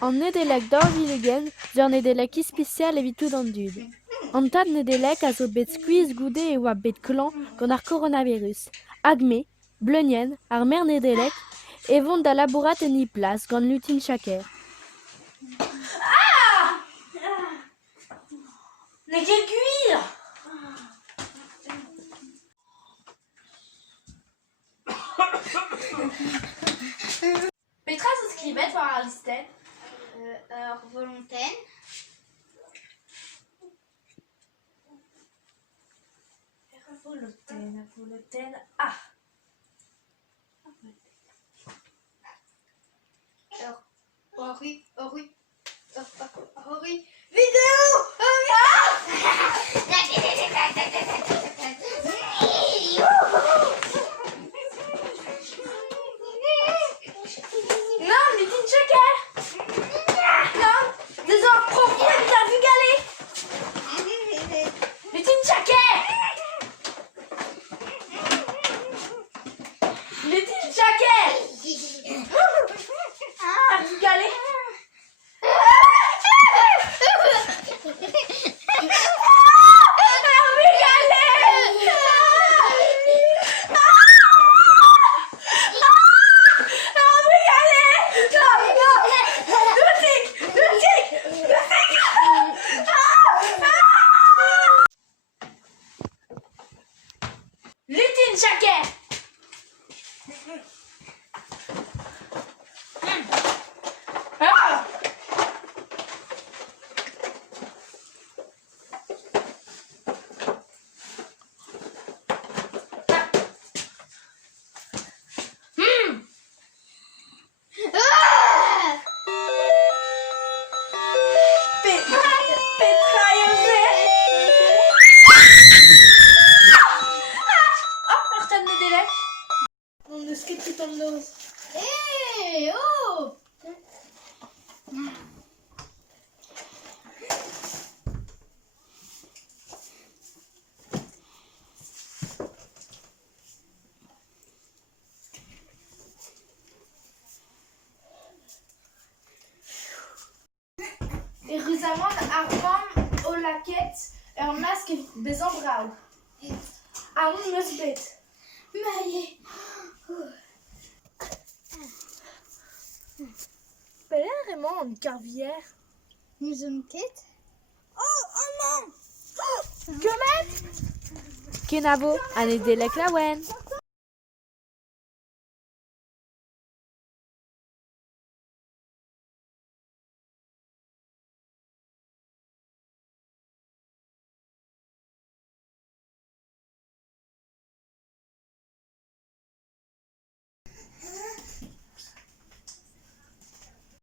An nedelek d'Orvillegen sur nedelek ispecial evitout an dud. An tad nedelek a zo bet skuizh goude e oa bet klan gant ar coronavirus. Hag me, bleunien, ar mer nedelek, e vont da labourat en I plas gant lutin chaker. Ne ket gwir! Petra zo skrivet war ar listen? Ur volontaire. Voloten. Ah! Hori. Vidéo! Non, lutin chaker! Non! Des heures profondes, t'as vu galer! Lutin chaker! Lutin chaker! T'as vu galer? Lutin chaker! Ah! Petra Jose! Ar tad nedelek! On eus ket tout an noz. Oh! E ruzamant ar vamm o laket ur mask bezañ brav. A on meus bet. Maie. Pelec'h emañ an karvier? Nous on ket? Oh non! Kemet? Kenavo, a nedelek laouen.